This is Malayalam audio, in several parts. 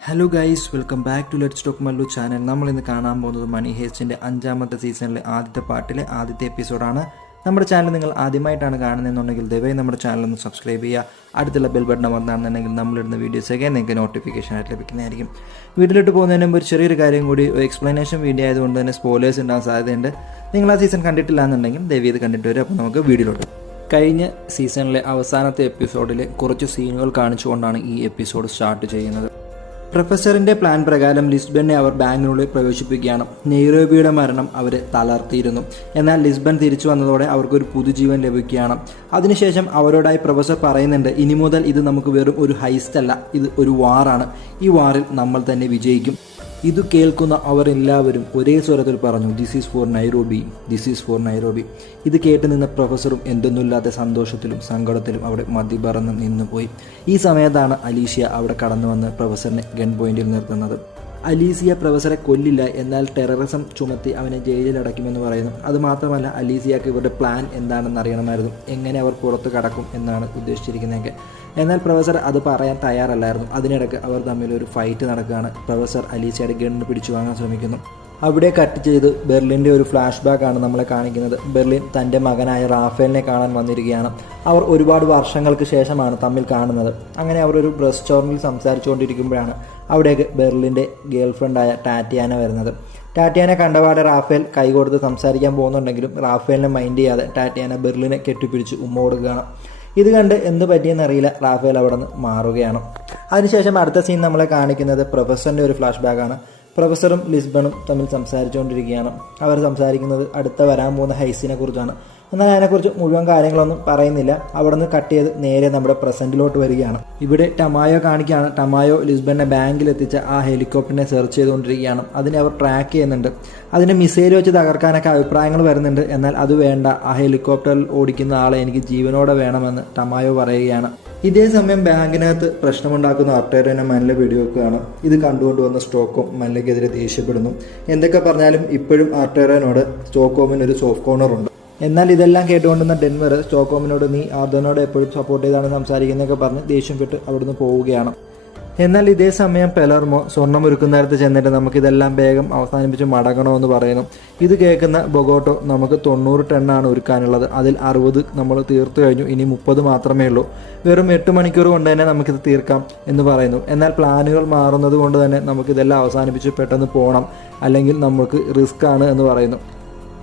Hello guys, welcome back to let's talk Mallu channel. നമ്മളിന്ന് കാണാൻ പോകുന്നത് മണി ഹേസ്റ്റിൻ്റെ 5ാമത്തെ സീസണിലെ ആദ്യത്തെ പാർട്ടിലെ ആദ്യത്തെ എപ്പിസോഡാണ്. നമ്മുടെ ചാനൽ നിങ്ങൾ ആദ്യമായിട്ടാണ് കാണുന്നതെന്നുണ്ടെങ്കിൽ ദയവായി നമ്മുടെ ചാനൽ ഒന്ന് സബ്സ്ക്രൈബ് ചെയ്യുക. അടുത്തുള്ള ബെൽ ബട്ടൺ അമർത്താണെന്നുണ്ടെങ്കിൽ നമ്മളിടുന്ന വീഡിയോസൊക്കെ നിങ്ങൾക്ക് നോട്ടിഫിക്കേഷൻ ആയിട്ട് ലഭിക്കുന്നതായിരിക്കും. വീട്ടിലോട്ട് പോകുന്നതിന് മുമ്പ് ഒരു ചെറിയൊരു കാര്യം കൂടി, എക്സ്പ്ലനേഷൻ വീഡിയോ ആയതുകൊണ്ട് തന്നെ സ്പോയിലേഴ്സ് ഉണ്ടാകാൻ സാധ്യതയുണ്ട്. നിങ്ങൾ ആ സീസൺ കണ്ടിട്ടില്ല എന്നുണ്ടെങ്കിൽ ദയവ് ഇത് കണ്ടിട്ട് വരും. അപ്പോൾ നമുക്ക് വീഡിയോയിലോട്ട്. കഴിഞ്ഞ സീസണിലെ അവസാനത്തെ എപ്പിസോഡിൽ കുറച്ച് സീനുകൾ കാണിച്ചുകൊണ്ടാണ് ഈ എപ്പിസോഡ് സ്റ്റാർട്ട് ചെയ്യുന്നത്. പ്രൊഫസറിന്റെ പ്ലാൻ പ്രകാരം ലിസ്ബനെ അവർ ബാങ്കിനുള്ളിൽ പ്രവേശിപ്പിക്കുകയാണ്. നെയ്റോബിയുടെ മരണം അവരെ തളർത്തിയിരുന്നു. എന്നാൽ ലിസ്ബൺ തിരിച്ചു വന്നതോടെ അവർക്കൊരു പുതുജീവൻ ലഭിക്കുകയാണ്. അതിനുശേഷം അവരോടായി പ്രൊഫസർ പറയുന്നുണ്ട്, ഇനി മുതൽ ഇത് നമുക്ക് വെറും ഒരു ഹൈസ്റ്റ് അല്ല, ഇത് ഒരു വാറാണ്. ഈ വാറിൽ നമ്മൾ തന്നെ വിജയിക്കും. ഇത് കേൾക്കുന്ന അവർ എല്ലാവരും ഒരേ സ്വരത്തിൽ പറഞ്ഞു, this is for Nairobi, this is for Nairobi. ഇത് കേട്ട് നിന്ന പ്രൊഫസറും എന്തൊന്നുമില്ലാത്ത സന്തോഷത്തിലും സങ്കടത്തിലും അവിടെ മതിപറന്ന് നിന്നുപോയി. ഈ സമയത്താണ് അലീഷ്യ അവിടെ കടന്നു വന്ന് പ്രൊഫസറിനെ ഗൺ പോയിന്റിൽ നിർത്തുന്നത്. അലീസിയ പ്രൊഫസറെ കൊല്ലില്ല, എന്നാൽ ടെററിസം ചുമത്തി അവനെ ജയിലിലടയ്ക്കുമെന്ന് പറയുന്നു. അതുമാത്രമല്ല, അലീസിയക്ക് ഇവരുടെ പ്ലാൻ എന്താണെന്ന് അറിയണമായിരുന്നു, എങ്ങനെ അവർ പുറത്തു കടക്കും എന്നാണ് ഉദ്ദേശിച്ചിരിക്കുന്നതൊക്കെ. എന്നാൽ പ്രൊഫസർ അത് പറയാൻ തയ്യാറല്ലായിരുന്നു. അതിനിടയ്ക്ക് അവർ തമ്മിൽ ഒരു ഫൈറ്റ് നടക്കുകയാണ്. പ്രൊഫസർ അലീസിയയുടെ ഗണ്ണ് പിടിച്ചു വാങ്ങാൻ ശ്രമിക്കുന്നു. അവിടെ കട്ട് ചെയ്ത് ബെർലിൻ്റെ ഒരു ഫ്ലാഷ് ബാക്കാണ് നമ്മളെ കാണിക്കുന്നത്. ബെർലിൻ തൻ്റെ മകനായ റാഫേലിനെ കാണാൻ വന്നിരിക്കുകയാണ്. അവർ ഒരുപാട് വർഷങ്ങൾക്ക് ശേഷമാണ് തമ്മിൽ കാണുന്നത്. അങ്ങനെ അവർ ഒരു ബ്രസ്റ്റോറിൽ സംസാരിച്ചുകൊണ്ടിരിക്കുമ്പോഴാണ് അവിടേക്ക് ബെർലിൻ്റെ ഗേൾഫ്രണ്ടായ ടാറ്റിയാന വരുന്നത്. ടാറ്റിയാനെ കണ്ടപാടെ റാഫേൽ കൈകൊടുത്ത് സംസാരിക്കാൻ പോകുന്നുണ്ടെങ്കിലും റാഫേലിനെ മൈൻഡ് ചെയ്യാതെ ടാറ്റിയാന ബെർലിനെ കെട്ടിപ്പിടിച്ച് ഉമ്മ കൊടുക്കുകയാണ്. ഇത് കണ്ട് എന്ത് പറ്റിയെന്നറിയില്ല, റാഫേൽ അവിടെ നിന്ന് മാറുകയാണ്. അതിനുശേഷം അടുത്ത സീൻ നമ്മളെ കാണിക്കുന്നത് പ്രൊഫസറിൻ്റെ ഒരു ഫ്ലാഷ് ബാക്കാണ്. പ്രൊഫസറും ലിസ്ബണും തമ്മിൽ സംസാരിച്ചുകൊണ്ടിരിക്കുകയാണ്. അവർ സംസാരിക്കുന്നത് അടുത്ത വരാൻ പോകുന്ന ഹൈസിനെ കുറിച്ചാണ്. എന്നാൽ അതിനെക്കുറിച്ച് മുഴുവൻ കാര്യങ്ങളൊന്നും പറയുന്നില്ല. അവിടെ നിന്ന് കട്ട് ചെയ്ത് നേരെ നമ്മുടെ പ്രസന്റിലോട്ട് വരികയാണ്. ഇവിടെ ടമായോ കാണിക്കുകയാണ്. ടമായോ ലിസ്ബനെ ബാങ്കിലെത്തിച്ച ആ ഹെലികോപ്റ്ററിനെ സെർച്ച് ചെയ്തുകൊണ്ടിരിക്കുകയാണ്. അതിനെ അവർ ട്രാക്ക് ചെയ്യുന്നുണ്ട്. അതിനെ മിസൈൽ വെച്ച് തകർക്കാനൊക്കെ അഭിപ്രായങ്ങൾ വരുന്നുണ്ട്. എന്നാൽ അത് വേണ്ട, ആ ഹെലികോപ്റ്ററിൽ ഓടിക്കുന്ന ആളെ എനിക്ക് ജീവനോടെ വേണമെന്ന് ടമായോ പറയുകയാണ്. ഇതേ സമയം ബാങ്കിനകത്ത് പ്രശ്നമുണ്ടാക്കുന്ന ആർട്ടേറിയനെ മല്ല വെടിവെക്കുകയാണ്. ഇത് കണ്ടുകൊണ്ടുവന്ന സ്റ്റോക്കോം മല്ലയ്ക്കെതിരെ ദേഷ്യപ്പെടുന്നു. എന്തൊക്കെ പറഞ്ഞാലും ഇപ്പോഴും ആർട്ടേറിയനോട് സ്റ്റോക്കോമിന് ഒരു സോഫ്റ്റ് കോർണർ ഉണ്ട്. എന്നാൽ ഇതെല്ലാം കേട്ടുകൊണ്ടുവന്ന ഡെൻവർ സ്റ്റോക്കോമിനോട് നീ ആർദനോട് എപ്പോഴും സപ്പോർട്ട് ചെയ്താണ് സംസാരിക്കുന്നതൊക്കെ പറഞ്ഞ് ദേഷ്യപ്പെട്ട് അവിടുന്ന് പോവുകയാണ്. എന്നാൽ ഇതേ സമയം പെലർമോ സ്വർണ്ണം ഒരുക്കുന്നിടത്ത് ചെന്നിട്ട് നമുക്കിതെല്ലാം വേഗം അവസാനിപ്പിച്ച് മടങ്ങണമെന്ന് പറയുന്നു. ഇത് കേൾക്കുന്ന ബൊഗോട്ടോ നമുക്ക് 90 ടണ്ണാണ് ഒരുക്കാനുള്ളത്, അതിൽ 60 നമ്മൾ തീർത്തു കഴിഞ്ഞു, ഇനി 30 മാത്രമേ ഉള്ളൂ, വെറും 8 മണിക്കൂർ കൊണ്ട് തന്നെ നമുക്കിത് തീർക്കാം എന്ന് പറയുന്നു. എന്നാൽ പ്ലാനുകൾ മാറുന്നത് കൊണ്ട് തന്നെ നമുക്കിതെല്ലാം അവസാനിപ്പിച്ച് പെട്ടെന്ന് പോകണം, അല്ലെങ്കിൽ നമുക്ക് റിസ്ക് ആണ് എന്ന് പറയുന്നു.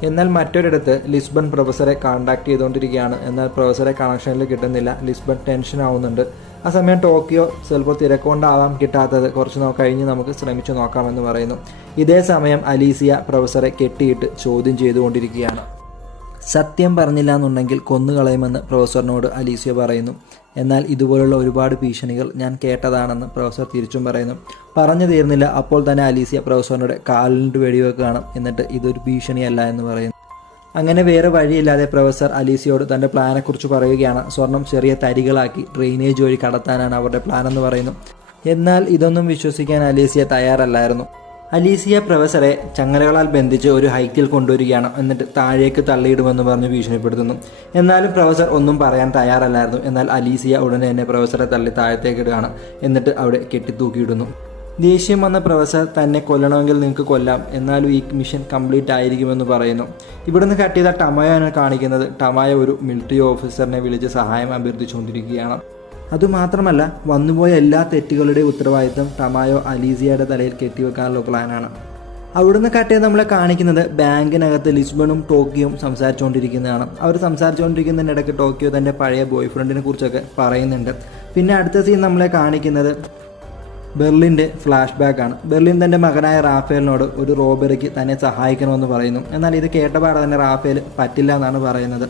എന്നാൽ മറ്റൊരിടത്ത് ലിസ്ബൺ പ്രൊഫസറെ കോൺടാക്ട് ചെയ്തുകൊണ്ടിരിക്കുകയാണ്. എന്നാൽ പ്രൊഫസറെ കണക്ഷനിൽ കിട്ടുന്നില്ല. ലിസ്ബൺ ടെൻഷൻ ആവുന്നുണ്ട്. ആ സമയം ടോക്കിയോ ചിലപ്പോൾ തിരക്കൊണ്ടാവാം കിട്ടാത്തത്, കുറച്ച് കഴിഞ്ഞ് നമുക്ക് ശ്രമിച്ചു നോക്കാമെന്ന് പറയുന്നു. ഇതേ സമയം അലീസിയ പ്രൊഫസറെ കെട്ടിയിട്ട് ചോദ്യം ചെയ്തുകൊണ്ടിരിക്കുകയാണ്. സത്യം പറഞ്ഞില്ല എന്നുണ്ടെങ്കിൽ കൊന്നുകളയുമെന്ന് പ്രൊഫസറിനോട് അലീസിയ പറയുന്നു. എന്നാൽ ഇതുപോലുള്ള ഒരുപാട് ഭീഷണികൾ ഞാൻ കേട്ടതാണെന്ന് പ്രൊഫസർ തിരിച്ചും പറയുന്നു. പറഞ്ഞു തീർന്നില്ല, അപ്പോൾ തന്നെ അലീസിയ പ്രൊഫസറിനോട് കാലിട്ട് വെടിവെക്കുകയാണ്. എന്നിട്ട് ഇതൊരു ഭീഷണിയല്ല എന്ന് പറയുന്നു. അങ്ങനെ വേറെ വഴിയില്ലാതെ പ്രൊഫസർ അലീസിയോട് തൻ്റെ പ്ലാനെക്കുറിച്ച് പറയുകയാണ്. സ്വർണം ചെറിയ തരികളാക്കി ഡ്രെയിനേജ് വഴി കടത്താനാണ് അവരുടെ പ്ലാൻ എന്ന് പറയുന്നു. എന്നാൽ ഇതൊന്നും വിശ്വസിക്കാൻ അലീസിയ തയ്യാറല്ലായിരുന്നു. അലീസിയ പ്രൊഫസറെ ചങ്ങലകളാൽ ബന്ധിച്ച് ഒരു ഹൈറ്റിൽ കൊണ്ടുവരികയാണ്. എന്നിട്ട് താഴേക്ക് തള്ളിയിടുമെന്ന് പറഞ്ഞ് ഭീഷണിപ്പെടുത്തുന്നു. എന്നാലും പ്രൊഫസർ ഒന്നും പറയാൻ തയ്യാറല്ലായിരുന്നു. എന്നാൽ അലീസിയ ഉടനെ തന്നെ പ്രൊഫസറെ തള്ളി താഴത്തേക്ക് ഇടുകയാണ്. എന്നിട്ട് അവിടെ കെട്ടിത്തൂക്കിയിടുന്നു. ദേഷ്യം വന്ന പ്രൊഫസർ തന്നെ കൊല്ലണമെങ്കിൽ നിങ്ങൾക്ക് കൊല്ലാം, എന്നാലും ഈ മിഷൻ കംപ്ലീറ്റ് ആയിരിക്കുമെന്ന് പറയുന്നു. ഇവിടുന്ന് കട്ട് ചെയ്ത ടമായോനെ കാണിക്കുന്നത്. ടമായോ ഒരു മിലിറ്ററി ഓഫീസറിനെ വിളിച്ച് സഹായം അഭ്യർത്ഥിച്ചുകൊണ്ടിരിക്കുകയാണ്. അതുമാത്രമല്ല, വന്നുപോയ എല്ലാ തെറ്റുകളുടെയും ഉത്തരവാദിത്തം ടമായോ അലീസിയയുടെ തലയിൽ കെട്ടിവെക്കാനുള്ള പ്ലാനാണ്. അവിടുന്ന് കട്ട് ചെയ്ത് നമ്മളെ കാണിക്കുന്നത് ബാങ്കിനകത്ത് ലിസ്ബണും ടോക്കിയോയും സംസാരിച്ചുകൊണ്ടിരിക്കുന്നതാണ്. അവർ സംസാരിച്ചുകൊണ്ടിരിക്കുന്നതിനിടയ്ക്ക് ടോക്കിയോ തൻ്റെ പഴയ ബോയ് ഫ്രണ്ടിനെ കുറിച്ചൊക്കെ പറയുന്നുണ്ട്. പിന്നെ അടുത്ത സീൻ നമ്മളെ കാണിക്കുന്നത് ബെർലിൻ്റെ ഫ്ലാഷ് ബാക്കാണ്. ബെർലിൻ തൻ്റെ മകനായ റാഫേലിനോട് ഒരു റോബറിക്ക് തന്നെ സഹായിക്കണമെന്ന് പറയുന്നു. എന്നാൽ ഇത് കേട്ടപാടെ തന്നെ റാഫേൽ പറ്റില്ല എന്നാണ് പറയുന്നത്.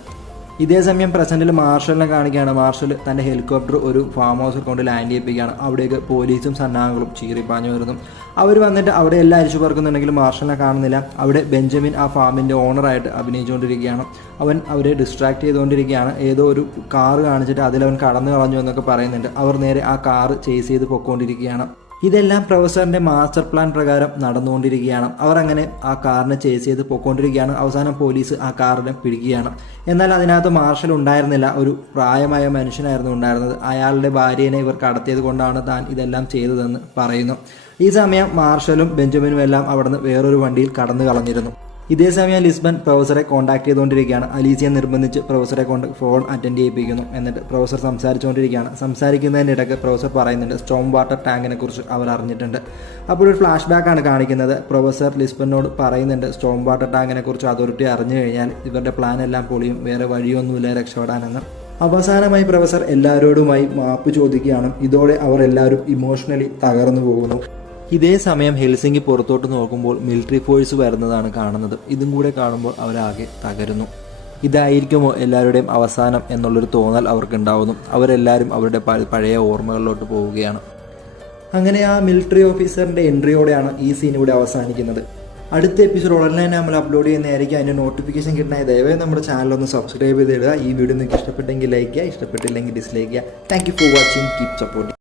ഇതേ സമയം പ്രസന്റിൽ മാർഷലിനെ കാണിക്കുകയാണ്. മാർഷൽ തൻ്റെ ഹെലികോപ്റ്റർ ഒരു ഫാം ഹൗസിൽ കൊണ്ട് ലാൻഡ് ചെയ്യിപ്പിക്കുകയാണ്. അവിടേക്ക് പോലീസും സന്നാഹങ്ങളും ചീറിപ്പാഞ്ഞു വരുന്നു. അവർ വന്നിട്ട് അവിടെ എല്ലാം അരിച്ചു പറക്കുന്നുണ്ടെങ്കിലും മാർഷലിനെ കാണുന്നില്ല. അവിടെ ബെഞ്ചമിൻ ആ ഫാമിൻ്റെ ഓണറായിട്ട് അഭിനയിച്ചുകൊണ്ടിരിക്കുകയാണ്. അവൻ അവരെ ഡിസ്ട്രാക്ട് ചെയ്തുകൊണ്ടിരിക്കുകയാണ്. ഏതോ ഒരു കാറ് കാണിച്ചിട്ട് അതിലവൻ കടന്നു കളഞ്ഞു എന്നൊക്കെ പറയുന്നുണ്ട്. അവർ നേരെ ആ കാറ് ചേസ് ചെയ്ത് പൊയ്ക്കൊണ്ടിരിക്കുകയാണ്. ഇതെല്ലാം പ്രൊഫസറിന്റെ മാസ്റ്റർ പ്ലാൻ പ്രകാരം നടന്നുകൊണ്ടിരിക്കുകയാണ്. അവർ അങ്ങനെ ആ കാറിനെ ചേസ് ചെയ്ത് പോയിക്കൊണ്ടിരിക്കുകയാണ്. അവസാനം പോലീസ് ആ കാറിനെ പിടിക്കുകയാണ്. എന്നാൽ അതിനകത്ത് മാർഷൽ ഉണ്ടായിരുന്നില്ല, ഒരു പ്രായമായ മനുഷ്യനായിരുന്നു ഉണ്ടായിരുന്നത്. അയാളുടെ ഭാര്യനെ ഇവർ കടത്തിയത് കൊണ്ടാണ് താൻ ഇതെല്ലാം ചെയ്തതെന്ന് പറയുന്നു. ഈ സമയം മാർഷലും ബെഞ്ചമിനും എല്ലാം അവിടുന്ന് വേറൊരു വണ്ടിയിൽ കടന്നു കളഞ്ഞിരുന്നു. ഇതേ സമയം ലിസ്ബൺ പ്രൊഫസറെ കോൺടാക്ട് ചെയ്തുകൊണ്ടിരിക്കുകയാണ്. അലീസിയെ നിർബന്ധിച്ച് പ്രൊഫസറെ കൊണ്ട് ഫോൺ അറ്റൻഡ് ചെയ്യിപ്പിക്കുന്നു. എന്നിട്ട് പ്രൊഫസർ സംസാരിച്ചുകൊണ്ടിരിക്കുകയാണ്. സംസാരിക്കുന്നതിനിടയ്ക്ക് പ്രൊഫസർ പറയുന്നുണ്ട് സ്റ്റോം വാട്ടർ ടാങ്കിനെ കുറിച്ച് അവർ അറിഞ്ഞിട്ടുണ്ട്. അപ്പോൾ ഒരു ഫ്ലാഷ് ബാക്കാണ് കാണിക്കുന്നത്. പ്രൊഫസർ ലിസ്ബനോട് പറയുന്നുണ്ട് സ്റ്റോം വാട്ടർ ടാങ്കിനെ കുറിച്ച് അതോറിറ്റി അറിഞ്ഞു കഴിഞ്ഞാൽ ഇവരുടെ പ്ലാൻ എല്ലാം പൊളിയും, വേറെ വഴിയൊന്നുമില്ല രക്ഷപ്പെടാനെന്ന്. അവസാനമായി പ്രൊഫസർ എല്ലാവരോടുമായി മാപ്പ് ചോദിക്കുകയാണ്. ഇതോടെ അവർ എല്ലാവരും ഇമോഷണലി തകർന്നു പോകുന്നു. ഇതേ സമയം ഹെൽസിംഗി പുറത്തോട്ട് നോക്കുമ്പോൾ മിലിറ്ററി ഫോഴ്സ് വരുന്നതാണ് കാണുന്നത്. ഇതും കൂടെ കാണുമ്പോൾ അവരാകെ തകരുന്നു. ഇതായിരിക്കുമോ എല്ലാവരുടെയും അവസാനം എന്നുള്ളൊരു തോന്നൽ അവർക്കുണ്ടാവുന്നു. അവരെല്ലാവരും അവരുടെ പഴയ ഓർമ്മകളിലോട്ട് പോവുകയാണ്. അങ്ങനെ ആ മിലിറ്ററി ഓഫീസറിൻ്റെ എൻട്രിയോടെയാണ് ഈ സീൻ ഇവിടെ അവസാനിക്കുന്നത്. അടുത്ത എപ്പിസോഡ് ഉടനെ തന്നെ നമ്മൾ അപ്ലോഡ് ചെയ്യുന്നതായിരിക്കും. അതിൻ്റെ നോട്ടിഫിക്കേഷൻ കിട്ടണമെങ്കിൽ ദയവായി നമ്മുടെ ചാനലൊന്ന് സബ്സ്ക്രൈബ് ചെയ്തിടുക. ഈ വീഡിയോ നിങ്ങൾക്ക് ഇഷ്ടപ്പെട്ടെങ്കിൽ ലൈക്ക് ചെയ്യുക, ഇഷ്ടപ്പെട്ടില്ലെങ്കിൽ ഡിസ്ലൈക്ക് ചെയ്യുക. Thank you for watching. Keep supporting.